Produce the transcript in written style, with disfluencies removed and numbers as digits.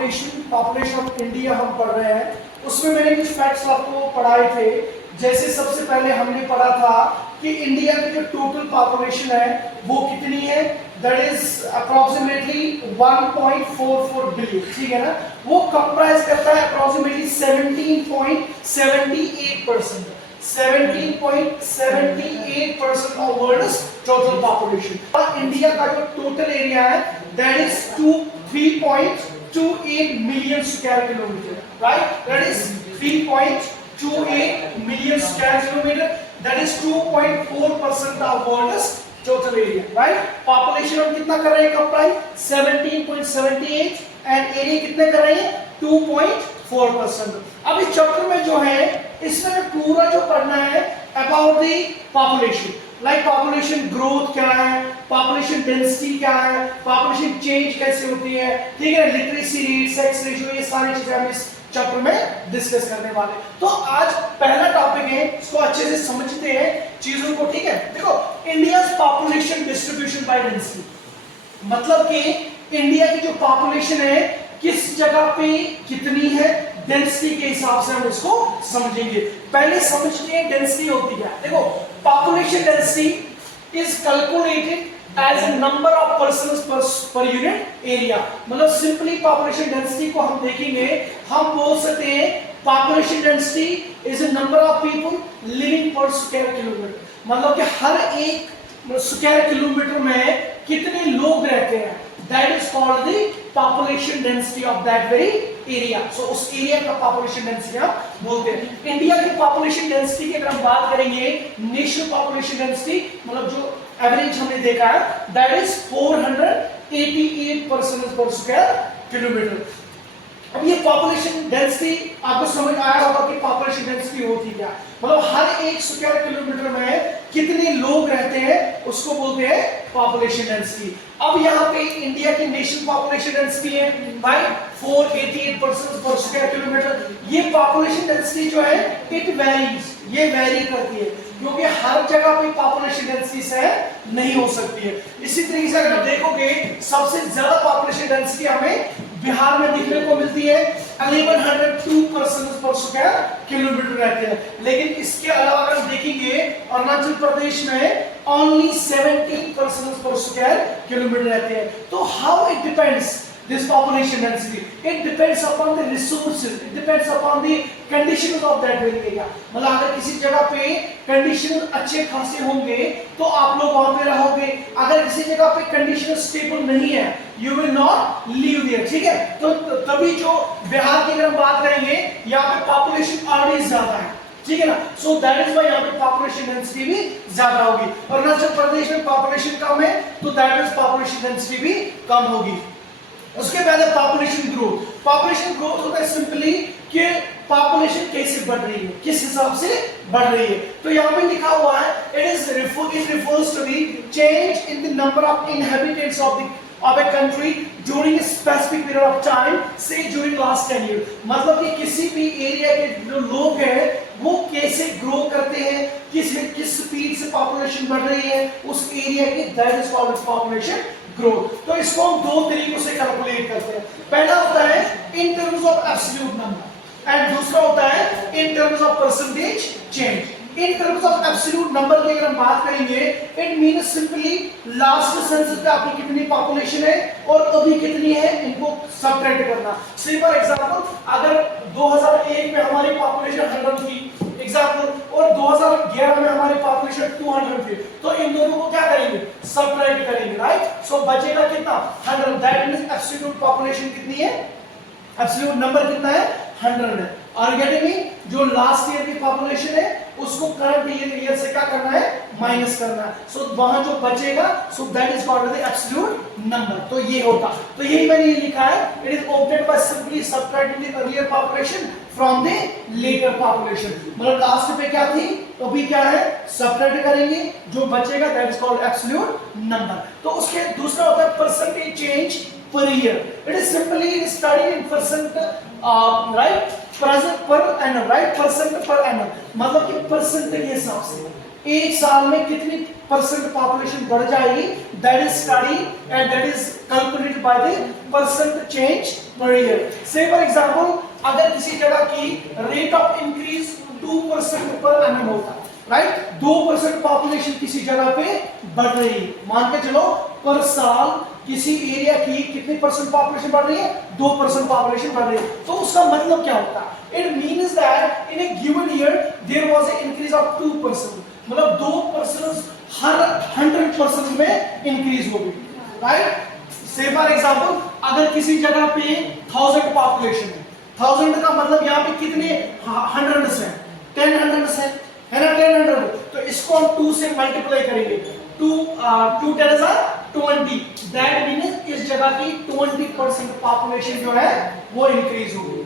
Population of India हम पढ़ रहे हैं, उसमें मैंने कुछ फैक्ट्स आपको पढ़ाए थे। जैसे सबसे पहले हमने पढ़ा था कि इंडिया की जो टोटल पॉपुलेशन है वो कितनी है, दैट इज अप्रोक्सीमेटली 1.44 बिलियन, ठीक है ना। वो कंप्राइज करता है approximately 17.78%, 17.78% of world's total population. India का जो टोटल एरिया है that is 3.28 million square kilometre, right, that is 3.28 million square kilometer, that is 2.4% of world's total area, right? Population हम कितना कर रहे हैं कंप्राइज 17.78 and area कितने कर रहे हैं 2.4%। अब इस चैप्टर में जो है इसमें पूरा जो पढ़ना है about the population, like population growth क्या है, पॉपुलेशन डेंसिटी क्या है, पॉपुलेशन चेंज कैसे होती है, ठीक है, लिटरेसी रेट, सेक्स रेशियो, ये सारी चीजें हम इस चैप्टर में डिस्कस करने वाले। तो आज पहला टॉपिक है, इसको अच्छे से समझते हैं चीजों को, ठीक है। देखो, India's population distribution by density, मतलब कि इंडिया की जो पॉपुलेशन है किस जगह पे कितनी है, डेंसिटी के हिसाब से हम इसको समझेंगे। पहले समझते हैं डेंसिटी होती क्या है। देखो, population density is calculated as a number of persons per unit area, मतलब सिंपली पॉपुलेशन डेंसिटी को हम देखेंगे, हम बोल सकते हैं population density is a number of people living पर स्क्वायर किलोमीटर, मतलब कि हर एक स्क्वायर किलोमीटर में कितने लोग रहते हैं, that is called the population density of that very area. सो उस एरिया का पॉपुलेशन डेंसिटी हम बोलते हैं। इंडिया की पॉपुलेशन डेंसिटी की अगर हम बात करेंगे, नेशनल पॉपुलेशन डेंसिटी मतलब जो एवरेज हमने देखा है दैट इज 488 पर्सन पर स्क्वायर किलोमीटर। अब ये पॉपुलेशन डेंसिटी आपको समझ आया होगा कि पॉपुलेशन डेंसिटी होती क्या, मतलब हर एक स्क्वायर किलोमीटर में कितने लोग रहते हैं उसको बोलते हैं पॉपुलेशन डेंसिटी। अब यहाँ पे इंडिया की नेशनल पॉपुलेशन डेंसिटी है भाई 488 पर्सन पर स्क्वायर किलोमीटर। ये पॉपुलेशन डेंसिटी जो है इट वेरीज, ये वेरी करती है क्योंकि हर जगह पे पॉपुलेशन डेंसिटी से नहीं हो सकती है। इसी तरीके से अगर देखोगे सबसे ज्यादा पॉपुलेशन डेंसिटी हमें बिहार में देखने को मिलती है, 1102 पर्सन पर स्क्वायर किलोमीटर रहते हैं। लेकिन इसके अलावा अगर देखेंगे अरुणाचल प्रदेश में ओनली 17 पर्सन पर स्क्वायर किलोमीटर रहते हैं। तो how it depends this population density, it depends upon the resources, it depends upon the conditions of that very area। मतलब अगर किसी जगह पे कंडीशन अच्छे खासे होंगे तो आप लोग वहां पे रहोगे, अगर किसी जगह पे कंडीशन स्टेबल नहीं है you will not live there, ठीक है। तो तभी जो बिहार की अगर हम बात करेंगे यहाँ पे पॉपुलेशन ऑलरेडी ज्यादा है, ठीक है ना, सो दैट इज व्हाई यहाँ पे पॉपुलेशन डेंसिटी भी ज्यादा होगी। अरुणाचल प्रदेश में पॉपुलेशन कम है तो दैट इज पॉपुलेशन डेंसिटी भी कम होगी। उसके बाद पॉपुलेशन ग्रोथ। पॉपुलेशन ग्रोथ होता है सिंपली कि पॉपुलेशन कैसे बढ़ रही है, किस हिसाब से बढ़ रही है। तो यहाँ पे लिखा हुआ है it refers to the change in the number of inhabitants of a country during a specific period of time, say during last 10 years। मतलब कि किसी भी एरिया के जो लोग हैं वो कैसे ग्रो करते हैं, किस स्पीड से पॉपुलेशन बढ़ रही है उस एरिया की, that is called population growth. तो इसको हम दो तरीकों से कैलकुलेट करते हैं। पहला होता है in terms of absolute number and दूसरा होता है in terms of percentage change. In terms of absolute number की अगर हम बात करेंगे it means simply last census पे आपकी कितनी पॉपुलेशन है और अभी कितनी है इनको सबट्रैक्ट करना। सी फॉर एग्जांपल अगर 2001 में हमारी पॉपुलेशन 100 थी एग्जांपल और 2011 में हमारी पॉपुलेशन 200 थी, तो इन दोनों को क्या करेंगे सबट्रैक्ट करेंगे, राइट। सो बचेगा कितना 100, दैट मींस एब्सोल्यूट पॉपुलेशन कितनी है, एब्सोल्यूट नंबर कितना है 100 है। और गेटिंग मी जो लास्ट ईयर की पॉपुलेशन है उसको करंट ईयर से क्या करना है माइनस करना है, सो वहां जो बचेगा सो that is called the absolute number. तो ये होता, तो यही मैंने ये लिखा है it is obtained by simply subtracting the earlier population from the latter population. मतलब लास्ट पे क्या थी तो अभी क्या है सबट्रैक्ट करेंगे, जो बचेगा that is called absolute number. तो उसके दूसरा होता है percentage change per year, it is simply studied in percent, right, percent per annum, right, percent per annum, मतलब कि परसेंट के हिसाब से एक साल में कितनी परसेंट पॉपुलेशन बढ़ जाएगी, that is study and that is calculated by the percent change per year. Say for example, अगर किसी जगह की rate of increase 2% per annum होता है, राइट, 2% पॉपुलेशन किसी जगह पे बढ़ रही है, मान के चलो पर साल किसी एरिया की कितने परसेंट पॉपुलेशन बढ़ रही है, 2% पॉपुलेशन बढ़ रही है, तो उसका मतलब क्या होता है? It means that in a given year there was a increase of 2%, मतलब 2% हर 100% में इंक्रीज हो गई, राइट। से फॉर एग्जांपल अगर किसी जगह पे 1000 पॉपुलेशन है, 1000 का मतलब यहाँ पे कितने हंड्रेड्स हैं, 10 हंड्रेड्स है ना, 10 हंड्रेड, तो इसको हम 2 से मल्टीप्लाई करेंगे, 2 10 20, दैट मीन्स इस जगह की 20% पॉपुलेशन जो है वो इंक्रीज होगी।